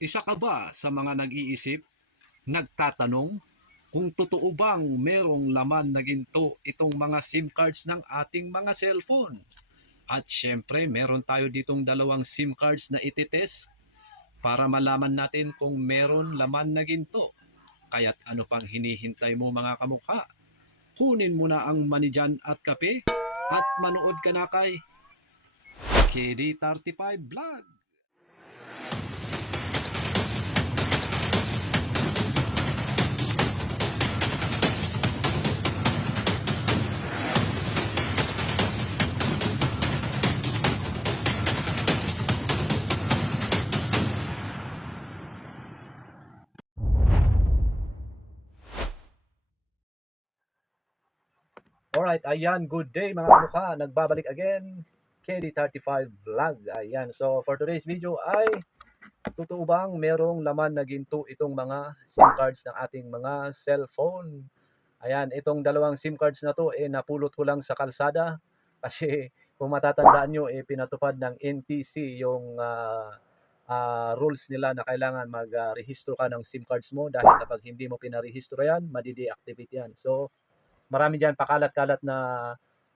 Isa ka ba sa mga nag-iisip, nagtatanong, kung totoo bang merong laman na ginto itong mga SIM cards ng ating mga cellphone? At syempre, meron tayo ditong dalawang SIM cards na ititest para malaman natin kung meron laman na ginto. Kaya't ano pang hinihintay mo mga kamukha? Kunin mo na ang manidyan at kape at manood ka na kay KD35 Vlog. Alright, ayan, good day mga kamukha. Nagbabalik again, KD35 Vlog. Ayan, so for today's video ay totoo bang merong laman na ginto itong mga SIM cards ng ating mga cellphone? Ayan, itong dalawang SIM cards na to, eh, napulot ko lang sa kalsada kasi kung matatandaan nyo, eh, pinatupad ng NTC yung ah, ah, rules nila na kailangan mag-rehistro ka ng SIM cards mo dahil kapag hindi mo pinarehistro yan, madi-deactivate yan. So, marami dyan pakalat-kalat na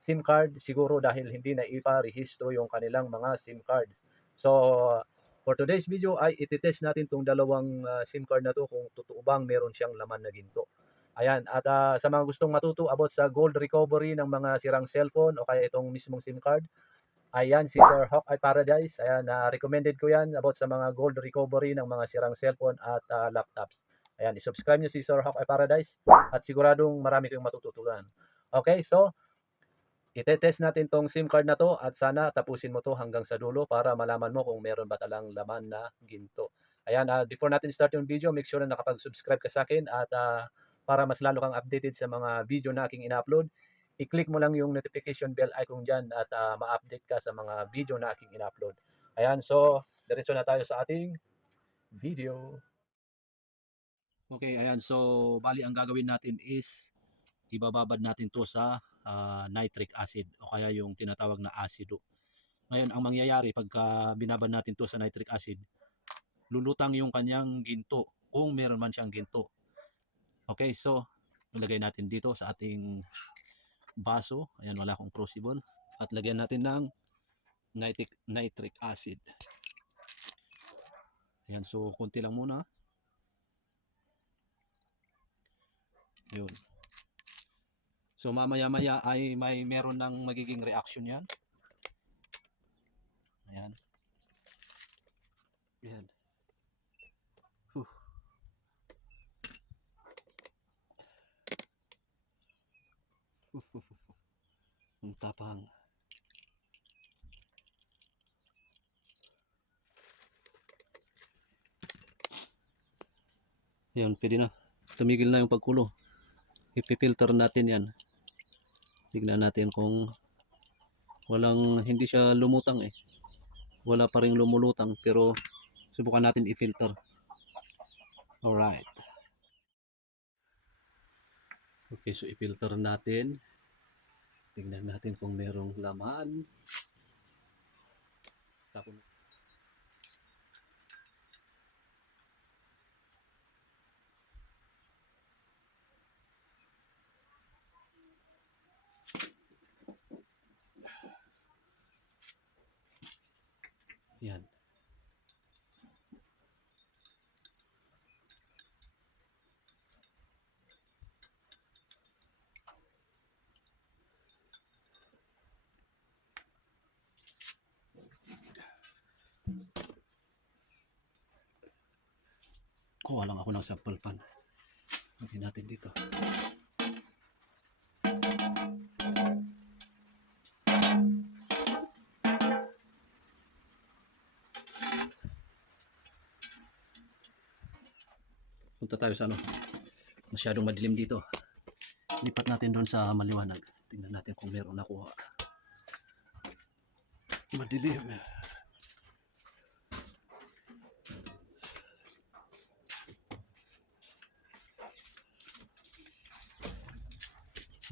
SIM card siguro dahil hindi na ipa-rehistro yung kanilang mga SIM cards. So, for today's video ay ititest natin tong dalawang ah, SIM card na to kung totoo bang meron siyang laman na ginto. Ayan, at ah, sa mga gustong matuto about sa gold recovery ng mga sirang cellphone o kaya itong mismong SIM card, ayan si Sir Hawkeye Paradise. Ayan, na recommended ko yan about sa mga gold recovery ng mga sirang cellphone at ah, laptops. Ayan, i-subscribe nyo si Sir Hawkeye Paradise at siguradong marami kayong matututunan. Okay, so itetest natin tong SIM card na to at sana tapusin mo to hanggang sa dulo para malaman mo kung meron ba talang laman na ginto. Ayan, ah, before natin start yung video, make sure na nakapag-subscribe ka sa akin at ah, para mas lalo kang updated sa mga video na aking ina-upload, i-click mo lang yung notification bell icon dyan at ah, ma-update ka sa mga video na aking ina-upload. Ayan, so diretso na tayo sa ating video. Okay, ayan. So, bali ang gagawin natin is ibababad natin to sa ah, nitric acid o kaya yung tinatawag na acido. Ngayon, ang mangyayari pagka binabad natin to sa nitric acid, lulutang yung kanyang ginto kung meron man siyang ginto. Okay, so ilagay natin dito sa ating baso. Ayan, wala akong crucible. At lagyan natin ng nitric, nitric acid. Ayan, so konti lang muna. Yun. So mamaya-maya ay may meron ng magiging reaction yan. Ayan. Ayan. Huh. Ang tapang. Yan, pwede na. Tumigil na yung pagkulo ipipilter natin yan. Tignan natin kung walang hindi siya lumutang eh. Wala pa rin lumulutang pero subukan natin i-filter. Alright. Okay so i-filter natin. Tignan natin kung merong laman. Tapos Yan. Kuha lang ako ng sample pan. Lagyan natin dito. punta tayo sa ano masyadong madilim dito lipat natin doon sa maliwanag tingnan natin kung meron nakuha madilim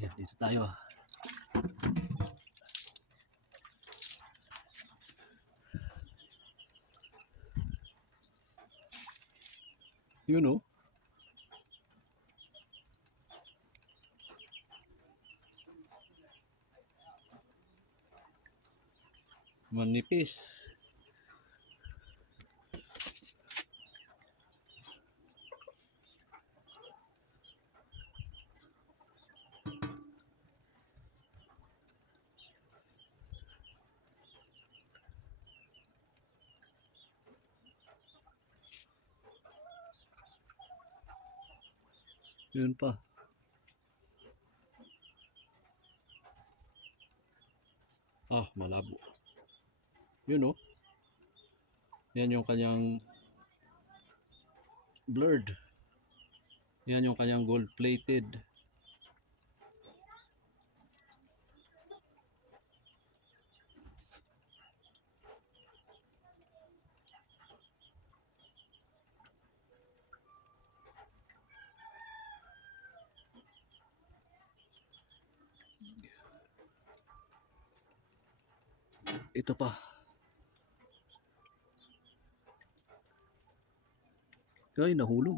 siya. Dito tayo. You know. Manipis. Yun pa. Ah, malabo. Yun know? Yan yung kanyang blurred. Yan yung kanyang gold plated. Ito pa. Ay, nahulog.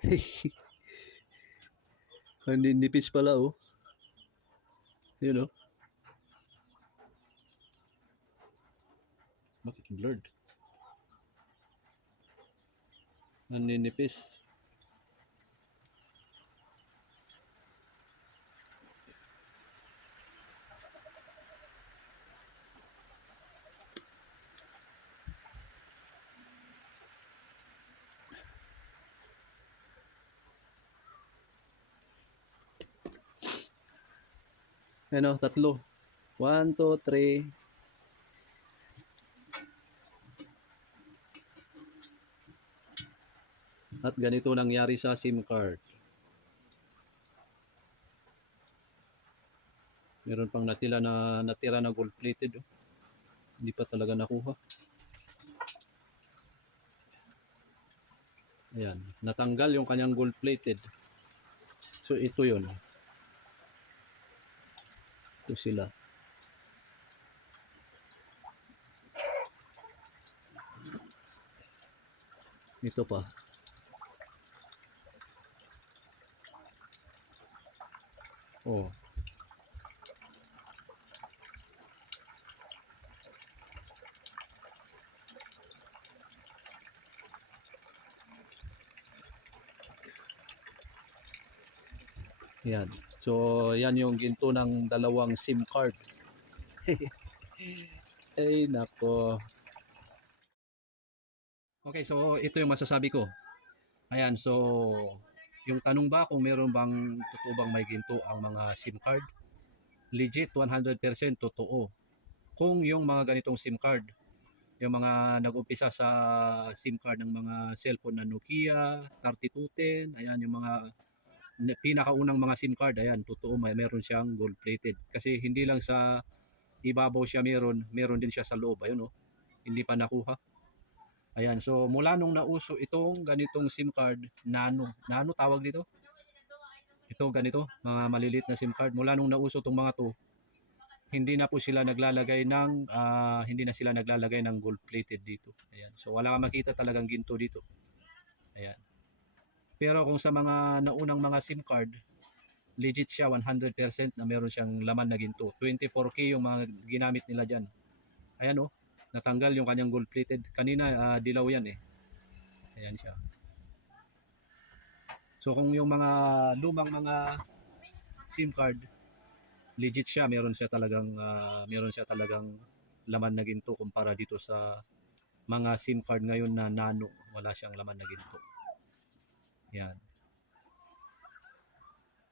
Ang nipis pala, oh. Yun, oh. Bakit blurred? Ang Ano, tatlo. One, two, three. At ganito nangyari sa SIM card. Meron pang natila na natira na gold plated. Oh. Hindi pa talaga nakuha. Ayan, natanggal yung kanyang gold plated. So ito 'yon. Ito sila. Ito pa. Oh. Yan. So, yan yung ginto ng dalawang SIM card. Ay, nako. Okay, so ito yung masasabi ko. Ayan, so yung tanong ba kung meron bang totoo bang may ginto ang mga SIM card? Legit 100% totoo. Kung yung mga ganitong SIM card, yung mga nag-umpisa sa SIM card ng mga cellphone na Nokia 3210, ayan yung mga pinakaunang mga SIM card, ayan, totoo may meron siyang gold plated. Kasi hindi lang sa ibabaw siya meron, meron din siya sa loob, ayun oh. Hindi pa nakuha. Ayan, so mula nung nauso itong ganitong SIM card, nano, nano tawag dito? Ito ganito, mga malilit na SIM card. Mula nung nauso itong mga to, hindi na po sila naglalagay ng ah, hindi na sila naglalagay ng gold plated dito. Ayan. So wala kang makita talagang ginto dito. Ayan. Pero kung sa mga naunang mga SIM card, legit siya 100% na meron siyang laman na ginto. 24K yung mga ginamit nila diyan. Ayan oh, natanggal yung kanyang gold plated. Kanina ah, dilaw yan eh. Ayan siya. So kung yung mga lumang mga SIM card, legit siya, meron siya talagang ah, meron siya talagang laman na ginto kumpara dito sa mga SIM card ngayon na nano, wala siyang laman na ginto. Yan.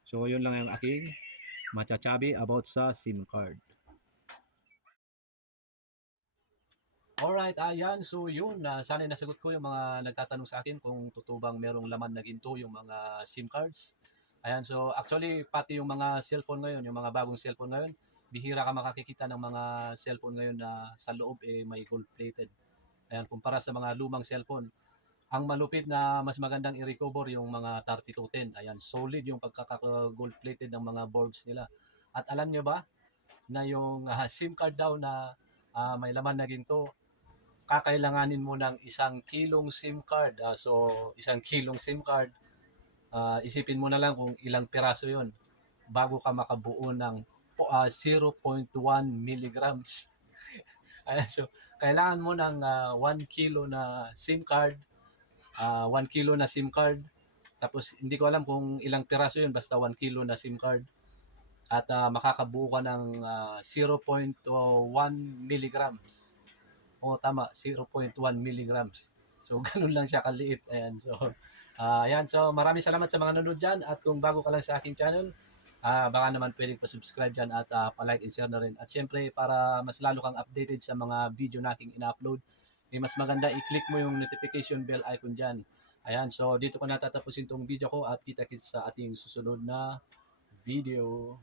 So yun lang ang aking machachabi about sa SIM card. Alright, ayan. So yun, na sana nasagot ko yung mga nagtatanong sa akin kung totoo bang merong laman na ginto yung mga SIM cards. Ayan, so actually pati yung mga cellphone ngayon, yung mga bagong cellphone ngayon, bihira ka makakikita ng mga cellphone ngayon na sa loob eh may gold plated. Ayan, kumpara sa mga lumang cellphone. Ang malupit na mas magandang i-recover yung mga 3210. Ayan, solid yung pagkaka-gold plated ng mga boards nila. At alam nyo ba na yung ah, SIM card daw na ah, may laman na ginto, kakailanganin mo ng isang kilong SIM card. Ah, so, isang kilong SIM card, ah, isipin mo na lang kung ilang piraso yon bago ka makabuo ng ah, 0.1 milligrams. Ayan, so, kailangan mo ng 1 kilo na SIM card, ah, 1 kilo na SIM card, tapos hindi ko alam kung ilang piraso yun, basta 1 kilo na SIM card. At ah, makakabuo ka ng ah, 0.1 milligrams. O tama, 0.1 milligrams. So ganun lang siya kaliit. Ayan, so ah, ayan, so maraming salamat sa mga nanonood dyan at kung bago ka lang sa aking channel, ah baka naman pwedeng pa-subscribe dyan at ah, pa-like and share na rin. At syempre, para mas lalo kang updated sa mga video na aking ina-upload, eh, mas maganda i-click mo yung notification bell icon dyan. Ayan, so dito ko natatapusin tong video ko at kita-kits sa ating susunod na video.